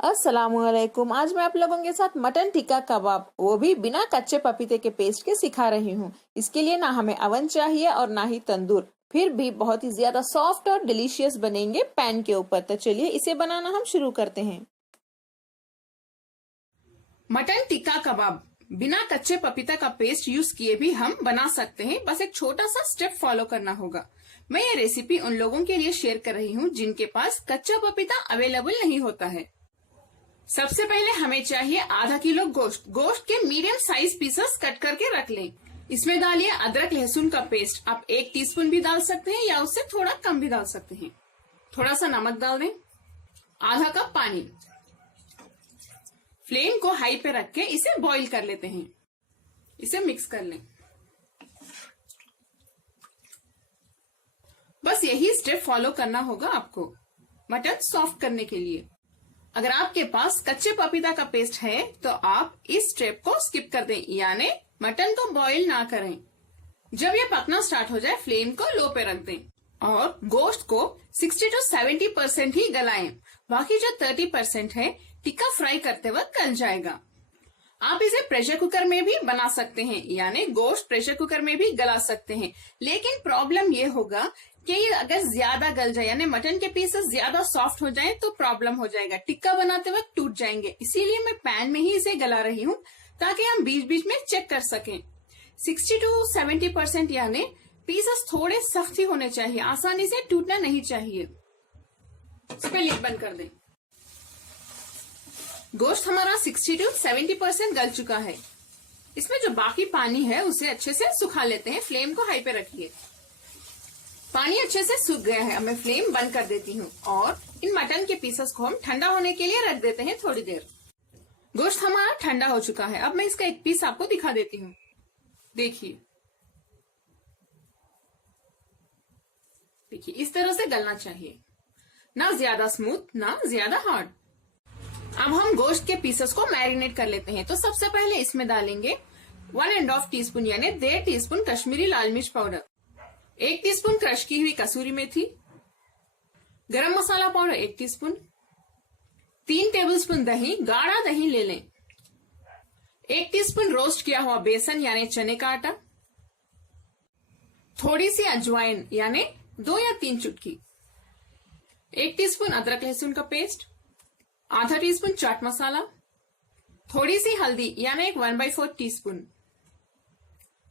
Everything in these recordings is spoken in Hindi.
अस्सलामुअलैकुम। आज मैं आप लोगों के साथ मटन टिक्का कबाब, वो भी बिना कच्चे पपीते के पेस्ट के सिखा रही हूँ। इसके लिए ना हमें अवन चाहिए और ना ही तंदूर, फिर भी बहुत ही ज्यादा सॉफ्ट और डिलीशियस बनेंगे पैन के ऊपर। तो चलिए इसे बनाना हम शुरू करते हैं। मटन टिक्का कबाब बिना कच्चे पपीता का पेस्ट यूज किए भी हम बना सकते हैं। बस एक छोटा सा स्टेप फॉलो करना होगा। मैं ये रेसिपी उन लोगों के लिए शेयर कर रही हूँ जिनके पास कच्चा पपीता अवेलेबल नहीं होता है। सबसे पहले हमें चाहिए आधा किलो गोश्त। गोश्त के मीडियम साइज पीसेस कट करके रख लें। इसमें डालिए अदरक लहसुन का पेस्ट। आप 1 टीस्पून भी डाल सकते हैं या उससे थोड़ा कम भी डाल सकते हैं। थोड़ा सा नमक डाल दें। आधा कप पानी। फ्लेम को हाई पे रख के इसे बॉईल कर लेते हैं। इसे मिक्स कर लें। बस यही स्टेप फॉलो करना होगा आपको मटन सॉफ्ट करने के लिए। अगर आपके पास कच्चे पपीता का पेस्ट है तो आप इस स्टेप को स्किप कर दें, यानी मटन को बॉईल ना करें। जब ये पकना स्टार्ट हो जाए फ्लेम को लो पे रख दें और गोश्त को 60 to 70% ही गलाएं। बाकी जो 30% है टिक्का फ्राई करते वक्त गल जाएगा। आप इसे प्रेशर कुकर में भी बना सकते हैं, यानी गोश्त प्रेशर कुकर में भी गला सकते हैं। लेकिन प्रॉब्लम ये होगा कि ये अगर ज्यादा गल जाए यानी मटन के पीसेस ज्यादा सॉफ्ट हो जाए तो प्रॉब्लम हो जाएगा, टिक्का बनाते वक्त टूट जाएंगे। इसीलिए मैं पैन में ही इसे गला रही हूँ ताकि हम बीच बीच में चेक कर सकें। 60 to 70% यानी पीसेस थोड़े सख्त ही होने चाहिए, आसानी से टूटना नहीं चाहिए। इस पे लिड बंद कर दें। गोश्त हमारा 60 to 70% गल चुका है। इसमें जो बाकी पानी है उसे अच्छे से सुखा लेते हैं। फ्लेम को हाई पे रखिए। पानी अच्छे से सूख गया है। अब मैं फ्लेम बंद कर देती हूँ और इन मटन के पीसेस को हम ठंडा होने के लिए रख देते हैं थोड़ी देर। गोश्त हमारा ठंडा हो चुका है। अब मैं इसका एक पीस आपको दिखा देती हूँ। देखिए इस तरह से गलना चाहिए, ना ज्यादा स्मूथ ना ज्यादा हार्ड। अब हम गोश्त के पीसेस को मैरिनेट कर लेते हैं। तो सबसे पहले इसमें डालेंगे 1.5 टीस्पून यानी 1.5 टीस्पून कश्मीरी लाल मिर्च पाउडर, 1 टीस्पून क्रश की हुई कसूरी मेथी, गरम मसाला पाउडर 1 टीस्पून, 3 टेबलस्पून दही, गाढ़ा दही ले लें, 1 टीस्पून रोस्ट किया हुआ बेसन यानी चने का आटा, थोड़ी सी अजवाइन यानी 2 या 3 चुटकी, 1 टीस्पून अदरक लहसुन का पेस्ट, आधा टीस्पून चाट मसाला, थोड़ी सी हल्दी यानी 1/4 टीस्पून,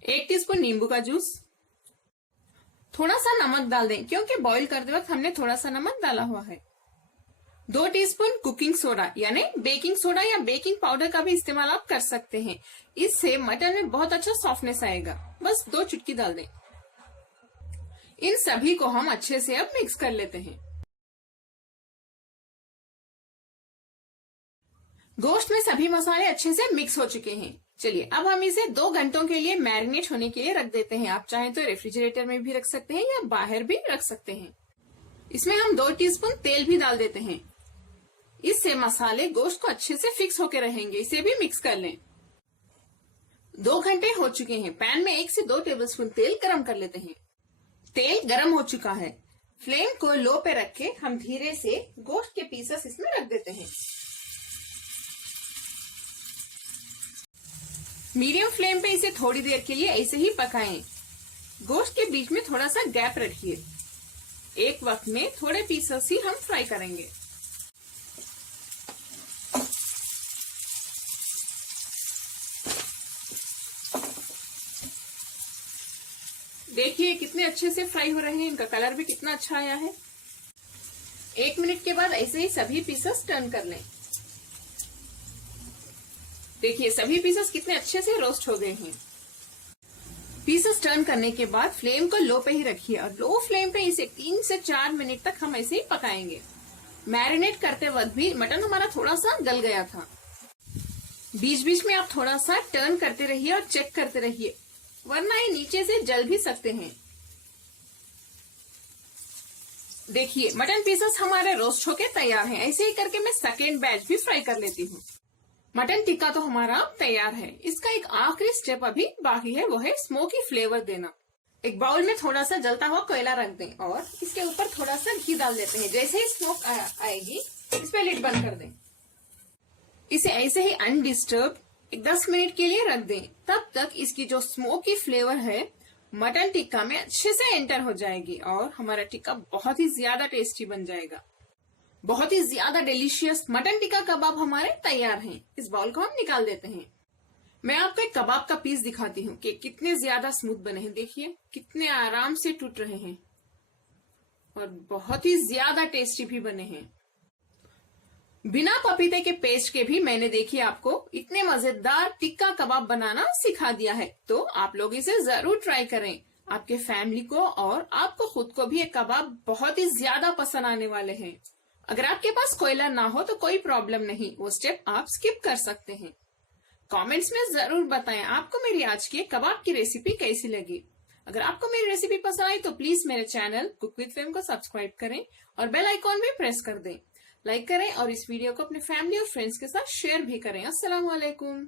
1 टीस्पून नींबू का जूस, थोड़ा सा नमक डाल दें क्योंकि बॉईल करते वक्त हमने थोड़ा सा नमक डाला हुआ है। 2 टीस्पून कुकिंग सोडा यानी बेकिंग सोडा या बेकिंग पाउडर का भी इस्तेमाल आप कर सकते हैं। इससे मटन में बहुत अच्छा सॉफ्टनेस आएगा। बस 2 चुटकी डाल दें। इन सभी को हम अच्छे से अब मिक्स कर लेते हैं। गोश्त में सभी मसाले अच्छे से मिक्स हो चुके हैं। चलिए अब हम इसे 2 घंटों के लिए मैरिनेट होने के लिए रख देते हैं। आप चाहें तो रेफ्रिजरेटर में भी रख सकते हैं या बाहर भी रख सकते हैं। इसमें हम 2 टीस्पून तेल भी डाल देते हैं। इससे मसाले गोश्त को अच्छे से फिक्स होके रहेंगे। इसे भी मिक्स कर लें। 2 घंटे हो चुके हैं। पैन में 1 से 2 टेबलस्पून तेल गरम कर लेते हैं। तेल गरम हो चुका है। फ्लेम को लो पे रख के हम धीरे से गोश्त के पीसेस इसमें रख देते हैं। मीडियम फ्लेम पे इसे थोड़ी देर के लिए ऐसे ही पकाएं। गोश्त के बीच में थोड़ा सा गैप रखिए। एक वक्त में थोड़े पीसेस ही हम फ्राई करेंगे। देखिए कितने अच्छे से फ्राई हो रहे हैं। इनका कलर भी कितना अच्छा आया है। 1 मिनट के बाद ऐसे ही सभी पीसेस टर्न कर लें। देखिए सभी पीसेस कितने अच्छे से रोस्ट हो गए हैं। पीसेस टर्न करने के बाद फ्लेम को लो पे ही रखिए और लो फ्लेम पे इसे 3 से 4 मिनट तक हम ऐसे ही पकाएंगे। मैरिनेट करते वक्त भी मटन हमारा थोड़ा सा गल गया था। बीच बीच में आप थोड़ा सा टर्न करते रहिए और चेक करते रहिए, वरना ये नीचे से जल भी सकते हैं। देखिए मटन पीसेस हमारे रोस्ट होके तैयार हैं। ऐसे ही करके मैं सेकेंड बैच भी फ्राई कर लेती हूँ। मटन टिक्का तो हमारा तैयार है। इसका एक आखिरी स्टेप अभी बाकी है, वो है स्मोकी फ्लेवर देना। एक बाउल में थोड़ा सा जलता हुआ कोयला रख दें और इसके ऊपर थोड़ा सा घी डाल देते हैं। जैसे ही स्मोक आएगी इस पे लिड बंद कर दें। इसे ऐसे ही अनडिस्टर्ब 10 मिनट के लिए रख दें। तब तक इसकी जो स्मोकी फ्लेवर है मटन टिक्का में अच्छे से एंटर हो जाएगी और हमारा टिक्का बहुत ही ज्यादा टेस्टी बन जाएगा। बहुत ही ज्यादा डिलीशियस मटन टिक्का कबाब हमारे तैयार हैं। इस बाउल को हम निकाल देते हैं। मैं आपको एक कबाब का पीस दिखाती हूँ कि कितने ज्यादा स्मूथ बने हैं। देखिए कितने आराम से टूट रहे हैं और बहुत ही ज्यादा टेस्टी भी बने हैं। बिना पपीते के पेस्ट के भी मैंने देखिए आपको इतने मजेदार टिक्का कबाब बनाना सिखा दिया है। तो आप लोग इसे जरूर ट्राई करें। आपके फैमिली को और आपको खुद को भी ये कबाब बहुत ही ज्यादा पसंद आने वाले हैं। अगर आपके पास कोयला ना हो तो कोई प्रॉब्लम नहीं, वो स्टेप आप स्किप कर सकते हैं। कमेंट्स में जरूर बताएं आपको मेरी आज की कबाब की रेसिपी कैसी लगी। अगर आपको मेरी रेसिपी पसंद आई तो प्लीज मेरे चैनल कुक विद फेम को सब्सक्राइब करें और बेल आइकॉन भी प्रेस कर दें। लाइक करें और इस वीडियो को अपने फैमिली और फ्रेंड्स के साथ शेयर भी करें। अस्सलाम वालेकुम।